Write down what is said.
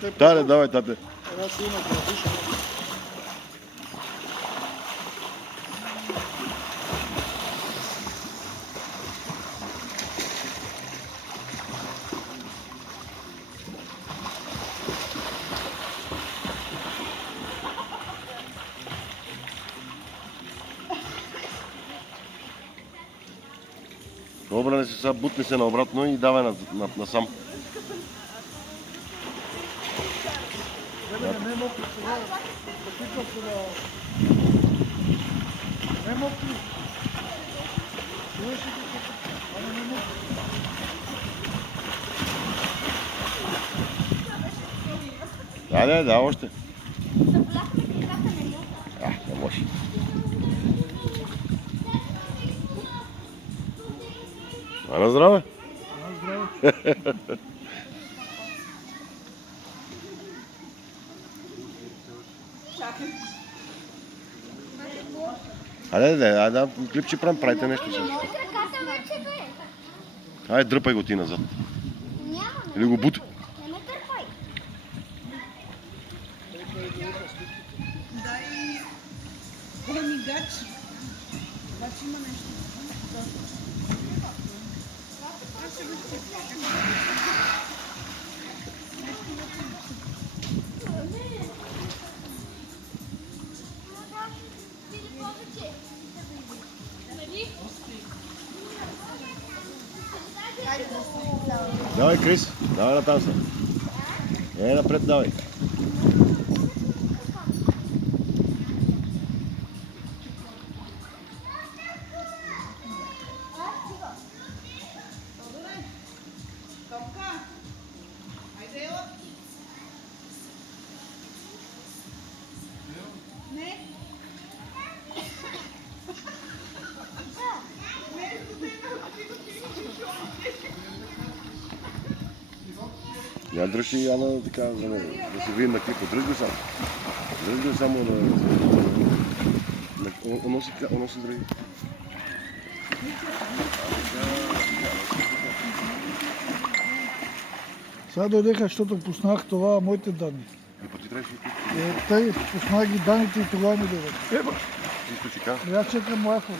Дале, давай, тате. Една си има градиша. Добре, не се сега бутни се наобратно и давай насам. Не е мокро сега. Запитвам се да... Не е мокро. Чуваш ли какво? Ама не е мокро. Да, още. Не може. На здраве. Айде, клипче правите нещо сега. Айде, дръпай го ти назад. Или го бути. Не ме търпай. Дай ми гачи. Обаче има нещо. Давай, Крис, давай натам се. Напред давай. Топка. Айде от. Не. Я дръжи Яна така, да се видим на клипа. Дръж го само. Дръж го само оно се дръжи. Сега дойдеха, защото пуснах това моите данни. Ти трябваше Тъй, пуснах ги данните и тогава ми дойдат. Ти изключи ка. Я чекам моя хора.